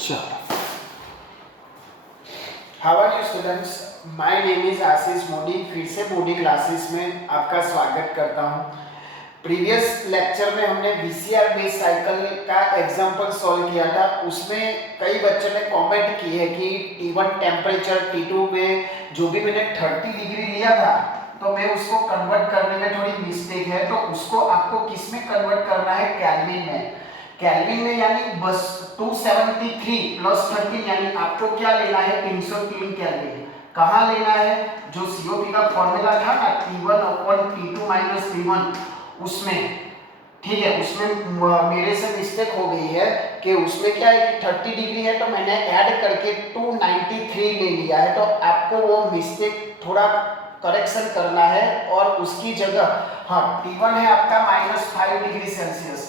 चलो, how are you students? My name is Ashish Modi. फिर से मोदी क्लासेस में आपका स्वागत करता हूं। प्रीवियस लेक्चर में हमने वीसीआर बेस्ड साइकिल का एग्जांपल सॉल्व किया था। उसमें कई बच्चों ने कमेंट की है कि T1 टेम्परेचर, T2 में जो भी मैंने 30 डिग्री लिया था तो मैं उसको कन्वर्ट करने में थोड़ी मिस्टेक है, तो उसको आपको किस में कन्वर्ट करना है? केल्विन में। केल्विन में यानी बस 273 प्लस 13 यानी आपको क्या लेना है? 303 केल्विन। कहाँ लेना है? जो सीओपी का फॉर्मूला था ना, T1/T2 - T1, उसमें। ठीक है, उसमें मेरे से मिस्टेक हो गई है कि उसमें क्या है कि 30 डिग्री है तो मैंने ऐड करके 293 ले लिया है, तो आपको वो मिस्टेक थोड़ा करेक्शन करना है और उसकी जगह हाँ T1 है आपका -5 डिग्री सेल्सियस,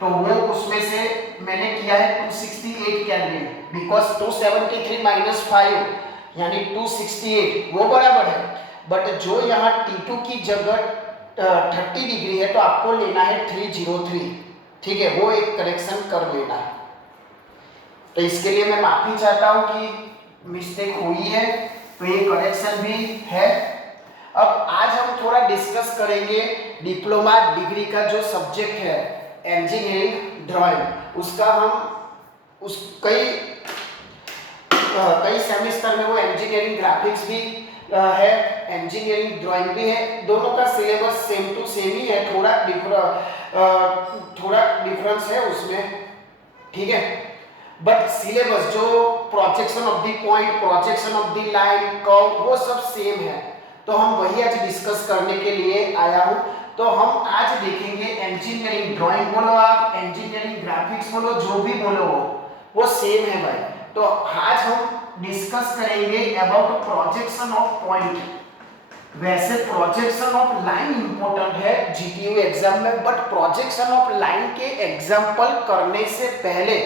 तो वो उसमें से मैंने किया है 268 केल्विन, बिकॉज 273 - 5 यानी 268 वो बराबर है। बट जो यहाँ T2 की जगह 30 डिग्री है तो आपको लेना है 303। ठीक है, वो एक करेक्शन कर लेना है। तो इसके लिए मैं माफी चाहता हूं कि मिस्टेक हुई है, तो ये करेक्शन भी है। अब आज हम थोड़ा डिस्कस करेंगे डिप्लोमा डिग्री का जो सब्जेक्ट है इंजीनियरिंग ड्राइंग, उसका हम उस कई सेमेस्टर में वो इंजीनियरिंग ग्राफिक्स भी है, इंजीनियरिंग ड्राइंग भी है। दोनों का सिलेबस सेम टू सेम ही है, थोड़ा डिफरेंस है उसमें। ठीक है, बट सिलेबस जो projection of the point, projection of the line, curve, वो सब सेम है। तो हम वही आज डिस्कस करने के लिए आया हूं। तो हम आज देखेंगे इंजीनियरिंग ड्राइंग बोलो आप, इंजीनियरिंग ग्राफिक्स बोलो, जो भी बोलो वो सेम है भाई। तो आज हम डिस्कस करेंगे अबाउट प्रोजेक्शन ऑफ पॉइंट। वैसे प्रोजेक्शन ऑफ लाइन इंपॉर्टेंट है जीटीयू एग्जाम में, बट प्रोजेक्शन ऑफ लाइन के एग्जांपल करने से पहले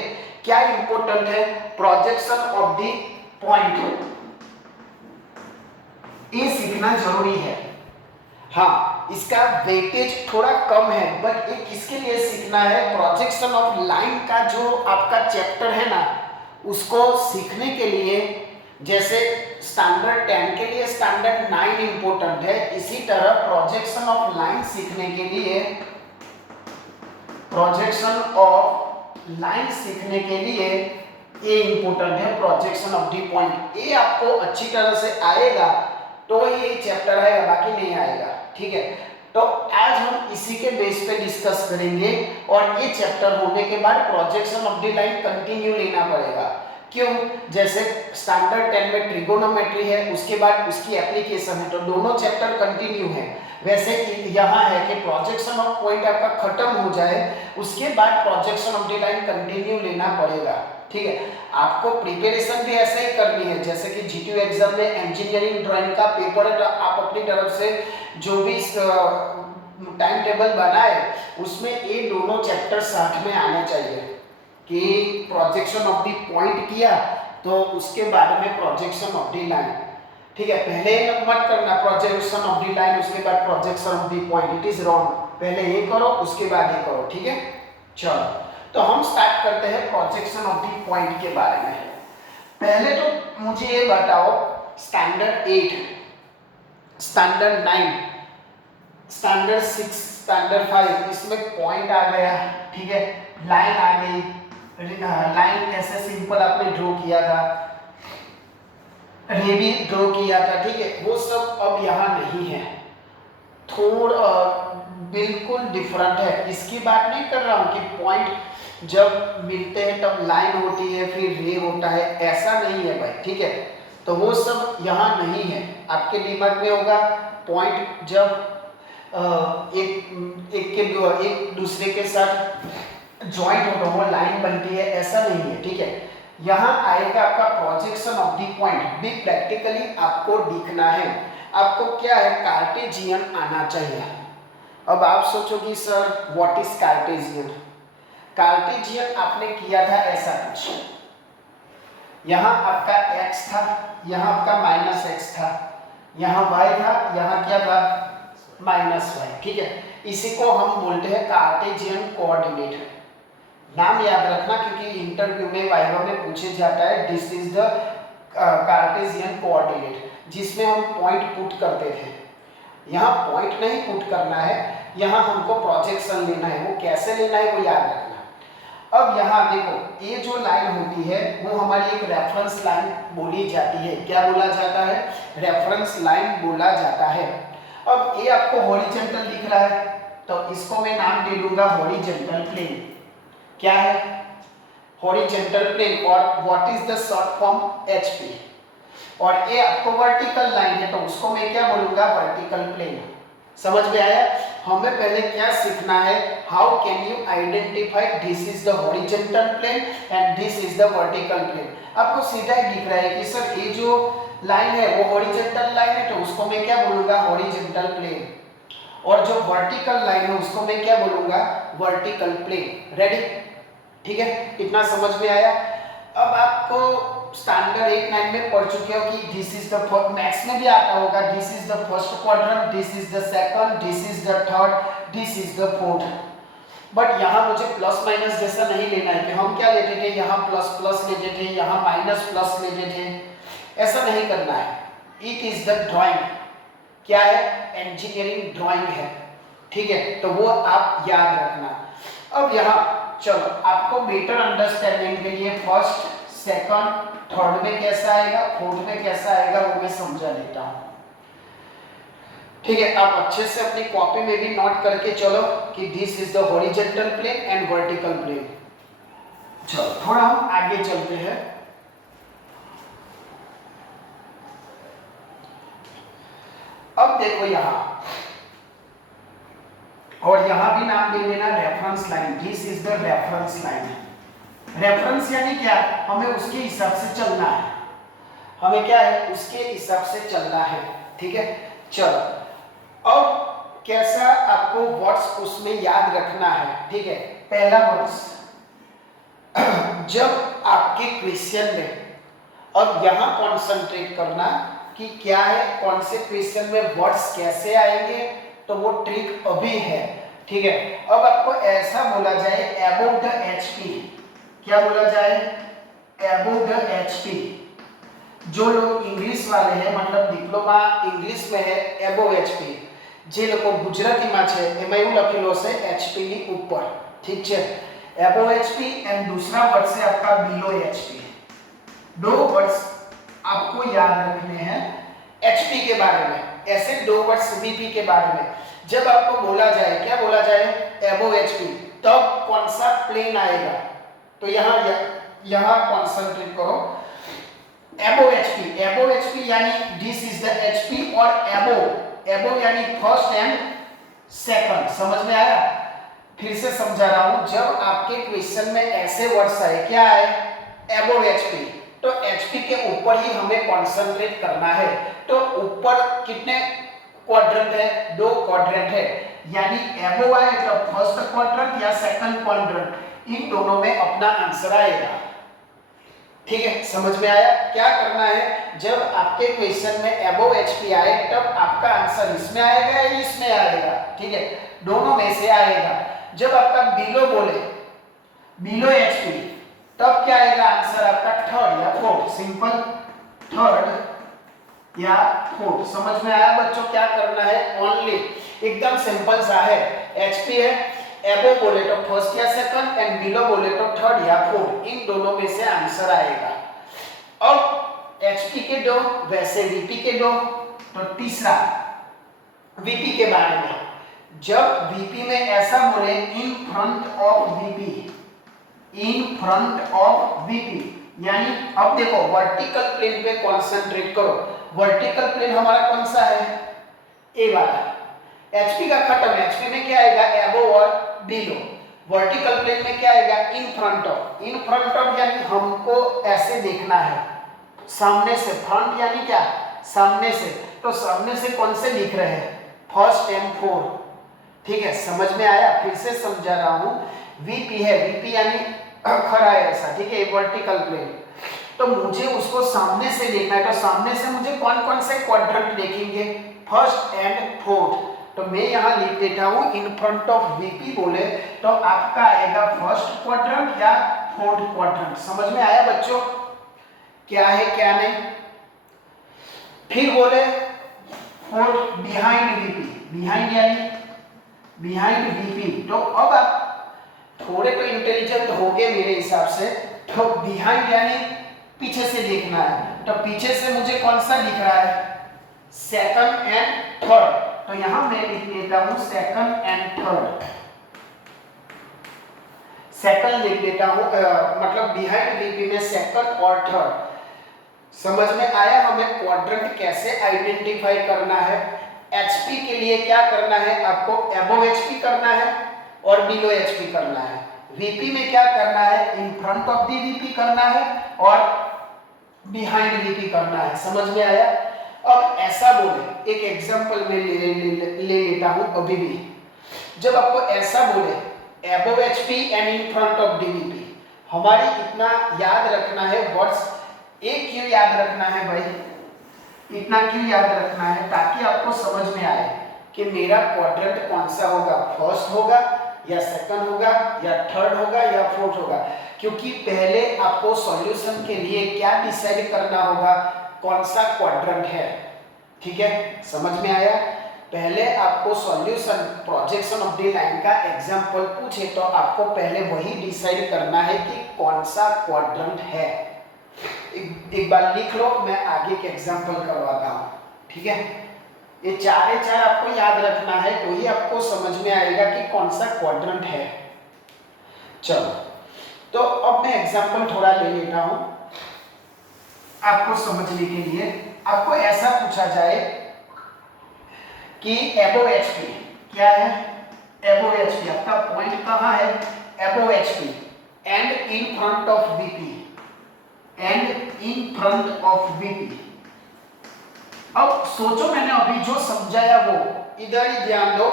क्या इंपॉर्टेंट है? प्रोजेक्शन ऑफ द पॉइंट, ये सीखना जरूरी है। हाँ, इसका वेटेज थोड़ा कम है, बट ये किसके लिए सीखना है? प्रोजेक्शन ऑफ लाइन का जो आपका चैप्टर है ना, उसको सीखने के लिए। जैसे स्टैंडर्ड 10 के लिए स्टैंडर्ड 9 इंपॉर्टेंट है, इसी तरह प्रोजेक्शन ऑफ लाइन सीखने के लिए, प्रोजेक्शन ऑफ लाइन सीखने के लिए ये इंपॉर्टेंट है प्रोजेक्शन ऑफ द पॉइंट। ये आपको अच्छी तरह से आएगा तो ये चैप्टर आएगा, बाकी नहीं आएगा। ठीक है, तो आज हम इसी के बेस पे डिस्कस करेंगे और ये चैप्टर होने के बाद projection of the line continue लेना पड़ेगा। क्यों? जैसे स्टैंडर्ड 10 में ट्रिगोनोमेट्री है, उसके बाद उसकी एप्लीकेशन है, तो दोनों चैप्टर कंटिन्यू है। वैसे यहाँ है कि प्रोजेक्शन ऑफ पॉइंट आपका खत्म हो जाए, उसके बाद projection of the line continue लेना पड़ेगा। ठीक है, आपको प्रिपरेशन भी ऐसा ही करनी है जैसे कि जीटीयू एग्जाम में इंजीनियरिंग ड्राइंग का पेपर है, तो आप अपनी तरफ से जो भी टाइम टेबल बनाए उसमें ये दोनों चैप्टर साथ में आने चाहिए कि प्रोजेक्शन ऑफ द पॉइंट किया तो उसके बाद में प्रोजेक्शन ऑफ द लाइन। ठीक है, पहले मत करना प्रोजेक्शन ऑफ द लाइन उसके बाद projection of the point, it is wrong. पहले ये करो उसके बाद ये करो। ठीक है, चलो तो हम स्टार्ट करते हैं प्रोजेक्शन ऑफ द पॉइंट के बारे में। पहले तो मुझे ये बताओ, स्टैंडर्ड 8, स्टैंडर्ड 9, स्टैंडर्ड 6, स्टैंडर्ड 5, इसमें पॉइंट आ गया। ठीक है, लाइन आ गई, लाइन ऐसे सिंपल आपने ड्रॉ किया था, रे भी ड्रॉ किया था। ठीक है, वो सब अब यहाँ नहीं है, थोड़ा बिल्कुल डिफरेंट है। इसकी बात नहीं कर रहा हूँ कि पॉइंट जब मिलते हैं तब लाइन होती है फिर रे होता है, ऐसा नहीं है भाई। ठीक है, तो वो सब यहाँ नहीं है। आपके दिमाग में होगा पॉइंट जब एक दूसरे के साथ ज्वाइंट होता है वो लाइन बनती है, ऐसा नहीं है। ठीक है, यहाँ आएगा आपका प्रोजेक्शन ऑफ द पॉइंट, भी प्रैक्टिकली आपको दिखना है। आपको क्या है? कार्टेशियन आना चाहिए। अब आप सोचोगे sir what is Cartesian? Cartesian आपने किया था ऐसा कुछ, यहाँ आपका x था, यहाँ आपका -x था, यहाँ y था, यहाँ क्या था? -y। ठीक है, इसी को हम बोलते हैं कार्टेशियन कोऑर्डिनेट। नाम याद रखना क्योंकि इंटरव्यू में वाइवा में पूछे जाता है। This is the Cartesian coordinate, जिसमें हम पॉइंट पुट करते थे। यहाँ पॉइंट नहीं पुट करना है, यहाँ हमको प्रोजेक्शन लेना है। वो कैसे लेना है वो याद रखना। अब यहाँ देखो ये जो लाइन होती है वो हमारी एक रेफरेंस लाइन बोली जाती है। क्या बोला जाता है? रेफरेंस लाइन बोला जाता है। अब ये आपको हॉरिजॉन्टल दिख रहा है तो इसको मैं नाम दे दूंगा हॉरिजॉन्टल प्लेन। क्या है? Horizontal plane. और what is the short form? HP. और ये आपको वर्टिकल लाइन है तो उसको मैं क्या बोलूंगा? Vertical plane. समझ में आया? हमें पहले क्या सीखना है? How can you identify this is the horizontal plane and this is the vertical plane. आपको सीधा ही दिख रहा है कि सर ये जो लाइन है वो हॉरिजॉन्टल लाइन है तो उसको मैं क्या बोलूंगा? Horizontal plane. और जो वर्टिकल लाइन है उसको मैं क्या बोलूंगा? Vertical plane. रेडी? ठीक है, इतना समझ में आया? अब आपको स्टैंडर्ड 8-9 में पढ़ चुके हो कि this is the first, maths में भी आता होगा, this is the first quadrant, this is the second, this is the third, this is the fourth. But यहाँ मुझे प्लस माइनस जैसा नहीं लेना है कि हम क्या लेते थे, यहाँ प्लस प्लस लेते थे, यहाँ माइनस प्लस लेते थे। ऐसा नहीं करना है। It is the drawing. क्या है? इंजीनियरिंग ड्राइंग है। ठीक है, तो वो आप याद रखना। अब यहाँ चलो आपको बेटर अंडरस्टैंडिंग के लिए फर्स्ट, सेकंड, थर्ड में कैसा आएगा, फोर्थ में कैसा आएगा वो मैं समझा देता हूँ। ठीक है, आप अच्छे से अपनी कॉपी में भी नोट करके चलो कि this is the horizontal plane and vertical plane. चलो थोड़ा हम आगे चलते हैं। अब देखो यहाँ, और यहां भी नाम दे देना reference line. This is the reference line. Reference यानी क्या? हमें उसके हिसाब से चलना है। हमें क्या है? उसके हिसाब से चलना है। ठीक है, चलो अब कैसा आपको वर्ड्स उसमें याद रखना है। ठीक है, पहला वर्ड्स जब आपके क्वेश्चन में, अब यहां कॉन्सेंट्रेट करना कि क्या है, कौन से क्वेश्चन में वर्ड्स कैसे आएंगे, तो वो ट्रिक अभी है। ठीक है, अब आपको ऐसा बोला जाए अबव द एचपी। क्या बोला जाए? Above the HP. जो लोग इंग्लिश वाले हैं, मतलब डिप्लोमा इंग्लिश में है, अबव एचपी। જે લોકો ગુજરાતીમાં છે એમાં એવું લખેલું હશે એચપી ની ઉપર। ઠીક છે, अबव एचपी एंड दूसरा वर्ड से आपका बिलो एचपी। दो वर्ड्स आपको याद रखने हैं एचपी के बारे में, ऐसे दो वर्ड्स वीपी के बारे में। जब आपको बोला जाए, क्या बोला जाए? अबव एचपी, तब कौन सा प्लेन आएगा? तो यहाँ कॉन्सेंट्रेट करो। अबव एचपी यानी दिस इज द एचपी, और अबव यानी फर्स्ट एंड सेकंड। समझ में आया? फिर से समझा रहा हूं, जब आपके क्वेश्चन में ऐसे वर्ड्स आए, क्या आए? अबव एचपी, तो एचपी के ऊपर ही हमें कॉन्सेंट्रेट करना है। तो ऊपर कितने क्वाड्रेंट है? 2 क्वाड्रेंट है, यानी अबव आए तो फर्स्ट क्वाड्रेंट या सेकंड क्वाड्रेंट, इन दोनों में अपना आंसर आएगा। ठीक है, समझ में आया? क्या करना है, जब आपके क्वेश्चन में अबव एचपी आए तब आपका आंसर इसमें आएगा या इसमें आएगा। ठीक है, दोनों में से आएगा। जब आपका बिलो बोले, बिलो एचपी, तब क्या आएगा आंसर आपका? थर्ड या फोर्थ। सिंपल, थर्ड या फोर्थ। समझ में आया बच्चों? क्या करना है, ओनली एकदम सिंपल सा है। एचपी है, अबव बोले तो फर्स्ट या सेकंड, एंड बिलो बोले तो थर्ड या फोर्थ, इन दोनों में से आंसर आएगा। अब एचपी के दो, वैसे वीपी के दो। तो तीसरा वीपी के बारे में, जब वीपी में ऐसा बोले in front of VP, in front of VP, यानी अब देखो वर्टिकल प्लेन पे कंसंट्रेट करो। वर्टिकल प्लेन हमारा कौन सा है? ए वाला। एचपी का खत्म, एचपी में क्या आएगा? अबव और बिलो। वर्टिकल प्लेन में क्या आएगा? In front of. In front of यानी हमको ऐसे देखना है, सामने से। फ्रंट यानी क्या? सामने से। तो सामने से कौन से दिख रहे हैं? First and fourth. ठीक है, समझ में आया? फिर से समझा रहा हूं। वीपी है, वीपी यानी खड़ा है ऐसा। ठीक है, वर्टिकल प्लेन, तो मुझे उसको सामने से देखना है। तो सामने से मुझे कौन कौन से क्वाड्रेंट देखेंगे? First and fourth. तो मैं यहाँ लिख देता हूँ इन फ्रंट ऑफ वीपी बोले तो आपका आएगा फर्स्ट क्वाड्रेंट या फोर्थ क्वाड्रेंट। समझ में आया बच्चों क्या है क्या नहीं? फिर बोले फोर्थ बिहाइंड वीपी, बिहाइंड यानी बिहाइंड वीपी। तो अब आप थोड़े तो इंटेलिजेंट हो गए मेरे हिसाब से। तो बिहाइंड यानी पीछे से देखना है, तो पीछे से मुझे कौन सा दिख रहा है? Second and third. तो यहां मैं लिख देता हूं सेकंड एंड थर्ड, सेकंड लिख देता हूं मतलब बिहाइंड वीपी में सेकंड और थर्ड। समझ में आया हमें क्वाड्रेंट कैसे आइडेंटिफाई करना है? एचपी के लिए क्या करना है आपको? अबव एचपी करना है और बिलो एचपी करना है। वीपी में क्या करना है? In front of the VP करना है और बिहाइंड वीपी करना है। समझ में आया? अब ऐसा बोले, एक एग्जांपल में ले लेता हूं अभी भी। जब आपको ऐसा बोले above HP and in front of the VP, हमारी इतना याद रखना है वर्ड्स। एक क्यों याद रखना है भाई? इतना क्यों याद रखना है? ताकि आपको समझ में आए कि मेरा क्वाड्रेंट कौन सा होगा, फर्स्ट होगा या सेकंड होगा या थर्ड होगा या फोर्थ होगा। क्योंकि पहले आपको सॉल्यूशन के लिए क्या डिसाइड करना होगा, कौन सा क्वाड्रेंट है। ठीक है, समझ में आया? पहले आपको solution projection of the line का एग्जांपल पूछे तो आपको पहले वही डिसाइड करना है कि कौन सा क्वाड्रेंट है। एक बार लिख लो, मैं आगे के एग्जांपल करवाता हूँ। ठीक है, ये चारे चार आपको याद रखना है तो ही आपको समझ में आएगा कि कौन सा क्वाड्रेंट है। चलो, तो अब मैं एग्जांपल थोड़ा ले लेता हूँ आपको समझने के लिए। आपको ऐसा पूछा जाए कि अबव एचपी क्या है? अबव एचपी आपका पॉइंट कहाँ है? Above HP and in front of BP, and in front of BP. अब सोचो, मैंने अभी जो समझाया वो इधर ही ध्यान दो,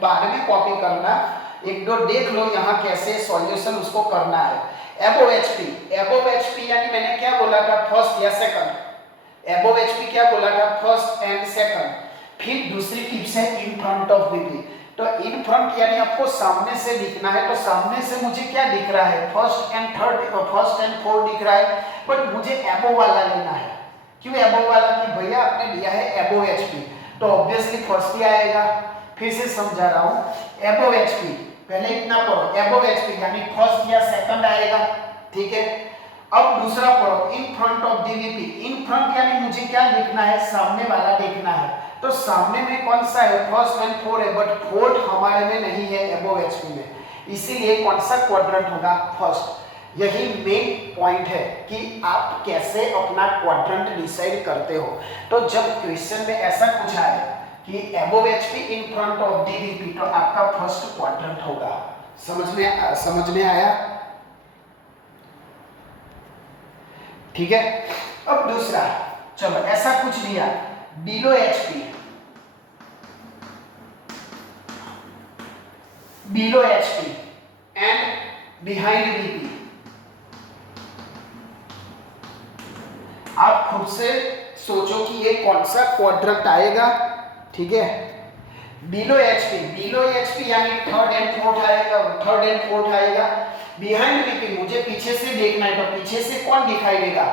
बाद में कॉपी करना। एक दो देख लो यहाँ कैसे सॉल्यूशन उसको करना है। अबव एचपी, अबव एचपी यानी मैंने क्या बोला था? फर्स्ट या सेकंड। अबव एचपी क्या बोला था? First and second. फिर दूसरी टिप्स है इन फ्रंट ऑफ बीपी। तो इन फ्रंट यानी आपको सामने से दिखना है। तो सामने से मुझे क्या दिख रहा है? First and third, first and fourth दिख रहा है, बट मुझे अबव वाला लेना है। क्यों अबव वाला? कि भैया आपने लिया है अबव एचपी, तो ऑब्वियसली फर्स्ट ही आएगा। फिर से समझा रहा हूं, अबव एचपी पहले इतना पढ़ो, अबव एचपी यानी फर्स्ट या सेकंड आएगा। ठीक है, अब दूसरा पढ़ो in front of the VP. In front यानी मुझे क्या देखना है? सामने वाला देखना है। तो सामने में कौन सा है? फर्स्ट एंड फोर्थ है, बट फोर्थ हमारे में नहीं है अबव एचपी में, इसीलिए कौन सा क्वाड्रेंट होगा? फर्स्ट। यही मेन पॉइंट है कि आप कैसे अपना क्वाड्रेंट डिसाइड करते हो। तो जब क्वेश्चन में ऐसा पूछा है कि above HP in front of the VP, तो आपका फर्स्ट क्वाड्रेंट होगा। समझ में आया? ठीक है, अब दूसरा, चलो ऐसा कुछ दिया below HP, below HP and behind VP. आप खुद से सोचो कि ये कौन सा क्वाड्रेंट आएगा। ठीक है, बिलो एचपी यानी थर्ड एंड फोर्थ आएगा, थर्ड एंड फोर्थ आएगा। बिहाइंड वीपी मुझे पीछे से देखना है, तो पीछे से कौन दिखाई देगा?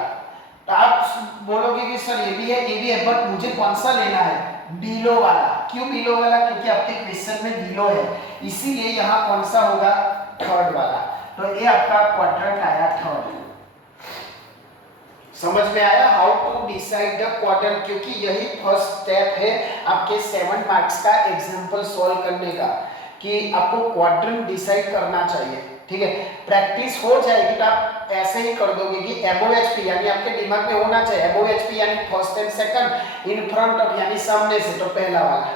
तो आप बोलोगे कि सर ये भी है, बट मुझे कौन सा लेना है? बिलो वाला। क्यों बिलो वाला? क्योंकि आपके क्वेश्चन में बिलो है, इसीलिए यहाँ कौन सा होगा? थर्ड वाला। तो ये आपका क्वाड्रेंट आया थर्ड। समझ में आया how to decide the quadrant? क्योंकि यही फर्स्ट स्टेप है आपके 7 मार्क्स का एग्जांपल सॉल्व करने का, कि आपको क्वाड्रेंट डिसाइड करना चाहिए। ठीक है, प्रैक्टिस हो जाएगी तो आप ऐसे ही कर दोगे कि अबव एचपी यानी आपके दिमाग में होना चाहिए अबव एचपी यानी first and second, in front of यानी सामने से, तो पहला वाला।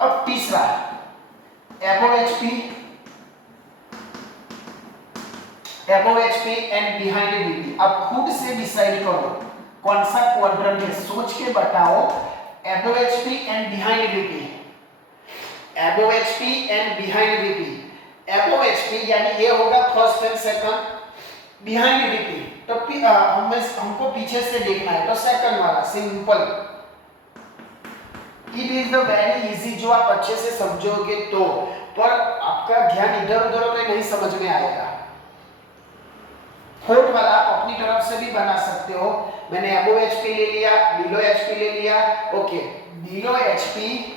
अब तीसरा above HP and behind VP. आप खुद से डिसाइड करो कौन सा क्वाड्रेंट है, सोच के बताओ। Above HP and behind VP, above HP and behind VP. Above HP यानी ये होगा first and second, behind VP तो हमको पीछे से देखना है, तो सेकंड वाला। Simple, it is the very easy, जो आप अच्छे से समझोगे तो, पर आपका ध्यान इधर उधर तो नहीं समझ में आएगा। फोर्थ वाला आप अपनी तरफ से भी बना सकते हो। मैंने अबव एचपी ले लिया, बिलो एचपी ले लिया, okay, below HP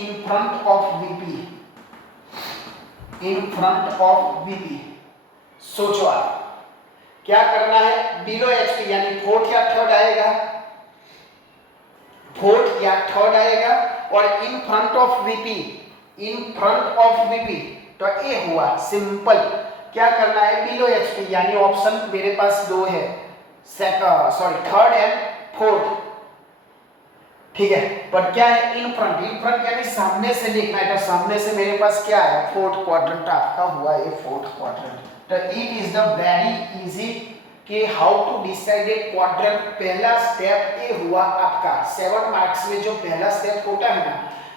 in front of VP, in front of VP. सोचो आप क्या करना है, बिलो एचपी यानी फोर्थ या थर्ड आएगा, फोर्थ या थर्ड आएगा, और in front of VP, in front of VP तो ए हुआ सिंपल। क्या करना है, बिलो एचपी यानी ऑप्शन मेरे पास दो है, थर्ड एंड फोर्थ, ठीक है, पर क्या है इन फ्रंट, इन फ्रंट यानी सामने से लिखना है, तो सामने से मेरे पास क्या है, फोर्थ क्वाड्रेंट आपका हुआ ये फोर्थ क्वाड्रेंट। तो it is the very easy कि how to decide a quadrant. पहला स्टेप ये हुआ आपका 7 मार्क्स में जो पहला स्टेप होता है ना,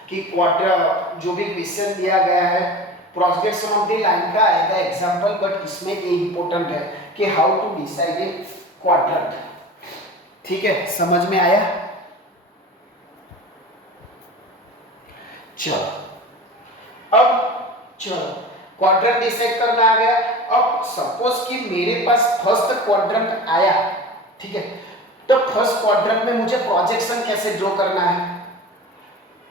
कि क्वाड्रेंट जो भी क्वेश्चन दिया गया है प्रोजेक्शन ऑफ द लाइन का आएगा एग्जांपल, बट इसमें ये इंपॉर्टेंट है कि how to decide a quadrant. ठीक है, समझ में आया? चलो अब चलो क्वाड्रेंट डिसाइड करना आ गया। अब सपोज कि मेरे पास फर्स्ट क्वाड्रेंट आया, ठीक है, तो फर्स्ट क्वाड्रेंट में मुझे प्रोजेक्शन कैसे ड्रॉ करना है।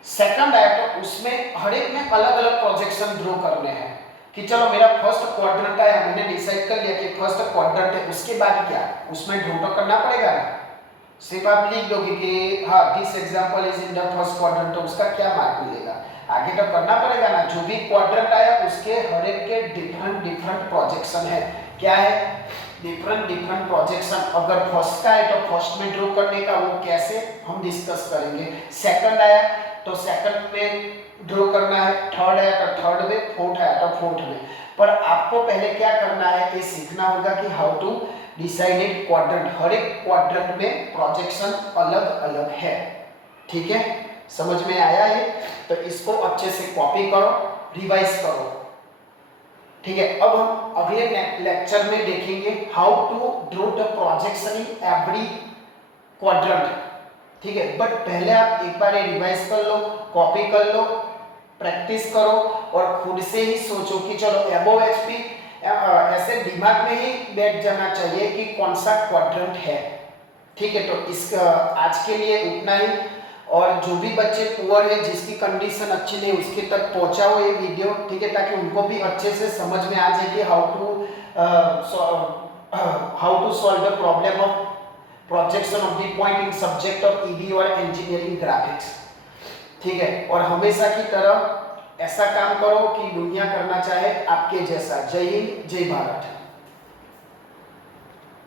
सेकंड आया तो उसमें हर एक में अलग अलग प्रोजेक्शन ड्रॉ करने हैं। कि चलो मेरा फर्स्ट क्वाड्रेंट आया, मैंने डिसाइड कर लिया कि फर्स्ट क्वाड्रेंट है, उसके बाद क्या उसमें ड्रॉ तो करना पड़ेगा ना। सिर्फ आप लिख दोगे कि हाँ this example is in the first quadrant, तो उसका क्या मार्क मिलेगा, आगे तो करना पड़ेगा ना। जो भी क्वाड्रेंट आया उसके हर एक के डिफरेंट डिफरेंट प्रोजेक्शन है। क्या है, डिफरेंट डिफरेंट प्रोजेक्शन। अगर फर्स्ट का है तो फर्स्ट में ड्रॉ करने का वो कैसे हम डिस्कस करेंगे। सेकंड आया तो सेकंड में ड्रॉ करना है, थर्ड आया तो थर्ड में, फोर्थ आया तो फोर्थ में। पर आपको पहले क्या करना है, ये सीखना होगा कि हाउ टू डिसाइडेड क्वाड्रेंट। हर एक क्वाड्रेंट में प्रोजेक्शन अलग अलग है। ठीक है, समझ में आया ये? तो इसको अच्छे से कॉपी करो, रिवाइज करो। ठीक है, अब हम अगले लेक्चर में देखेंगे how to draw the projection in every quadrant. ठीक है, बट पहले आप एक बार ये रिवाइज कर लो, कॉपी कर लो, प्रैक्टिस करो और खुद से ही सोचो कि चलो अबव एचपी ऐसे दिमाग में ही बैठ जाना चाहिए कि कौन सा क्वाड्रेंट है। ठीक है, तो इस आज के लिए उतना ही। और जो भी बच्चे पुअर है, जिसकी कंडीशन अच्छी नहीं, उसके तक पहुंचाओ ये वीडियो। ठीक है, ताकि उनको भी अच्छे से समझ में आ जाए कि how to solve the problem of projection of the point in subject of EB और इंजीनियरिंग ग्राफिक्स। ठीक है, और हमेशा की तरह ऐसा काम करो कि दुनिया करना चाहे आपके जैसा। जय हिंद, जय भारत।